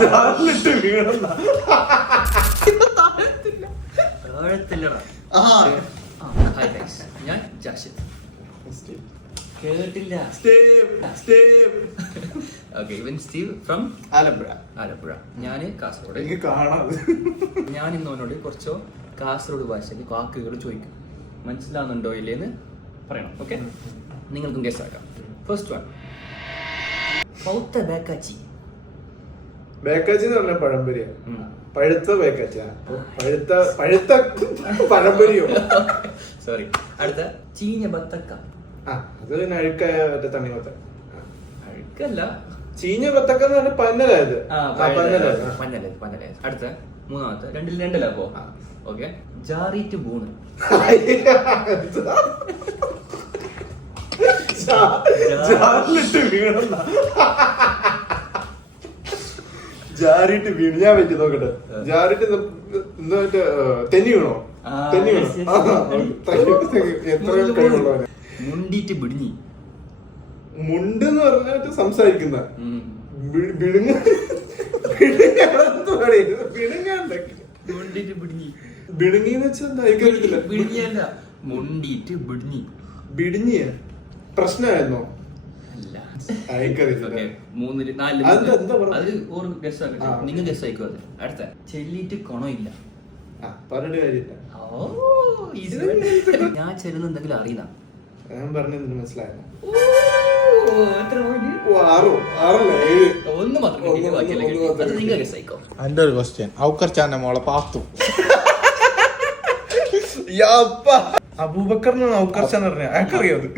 ജാറിലിട്ട് വീണെന്നാ. Hi guys, ഞാൻ ജാഷിദ്. കേട്ടില്ല. ഓക്കെ, ഇവൻ സ്റ്റീവ് ഫ്രം ആലപ്പുഴ. ഞാന് കാസർഗോഡ്. ഞാൻ ഇന്നോനോട് കുറച്ചോ കാസർഗോഡ് ഭാഷയിൽ വാക്കുകൾ ചോദിക്കും. മനസ്സിലാവുന്നുണ്ടോ ഇല്ലേന്ന് പറയണം. ഓക്കെ, നിങ്ങൾക്കും ഗസ് ആക്കാം. First one, പൗത്ത ബേക്കാച്ചി. ബേക്കാച്ചി എന്ന് പറഞ്ഞ പഴംപൊരിയാ. പഴുത്ത ബേക്കാച്ചി. പഴുത്ത പഴംപൊരിയോ? സോറി. അടുത്ത, ചീഞ്ഞ ബത്തക്ക. അത് പിന്നെ അഴുക്കായ മറ്റേ തണ്ണിമത്തൻ. അഴുക്കല്ല, ചീഞ്ഞ ബത്തക്ക എന്ന് പറഞ്ഞ പന്നലായത്. പന്നലായത്. അടുത്ത, മൂന്നാമത്തെ, രണ്ടിലല്ല പോ. ഓക്കെ, ജാറിറ്റ് ബൂണ്. ജാറിലിട്ട് വീണെന്നാ. ജാറിട്ട് വീണ്. ഞാൻ വെച്ച് നോക്കട്ടെ. ജാറിട്ട് എന്താ മറ്റേ തെന്നി വീണോ? തെന്നി വീണോ? എത്ര കഴിവുള്ളവന്. മുണ്ടിട്ട് പിടിഞ്ഞി. മുണ്ട് എന്ന് പറഞ്ഞാൽ സംസാരിക്കുന്ന ബിടുങ്ങ. ബിടുങ്ങിന്ന് വെച്ചാൽ പിടിഞ്ഞല്ല, മുണ്ടിട്ട് പിടിഞ്ഞി. ബിടിഞ്ഞിയ പ്രശ്നമായിരുന്നോ? നിങ്ങൾ ഗസ് ആയിക്കോ. അത് അടുത്ത, ചെല്ലിട്ട് കൊണമില്ല. പറഞ്ഞിട്ട് കാര്യമില്ല. ഞാൻ ചെല്ലുന്ന എന്തെങ്കിലും അറിയുന്ന ഞാൻ പറഞ്ഞ മനസ്സിലായില്ല. ഒന്ന് മാത്രം. നിങ്ങൾ ഗസ് ആയിക്കോ. എന്റെ ഒരു ക്വസ്റ്റ്യൻ, ഔക്കർച്ചാന്റെ മോളെ പാത്തു. അബൂബക്കറിന് ഔക്കർച്ചാന്ന് പറഞ്ഞ അയാൾക്കറിയോ? അത്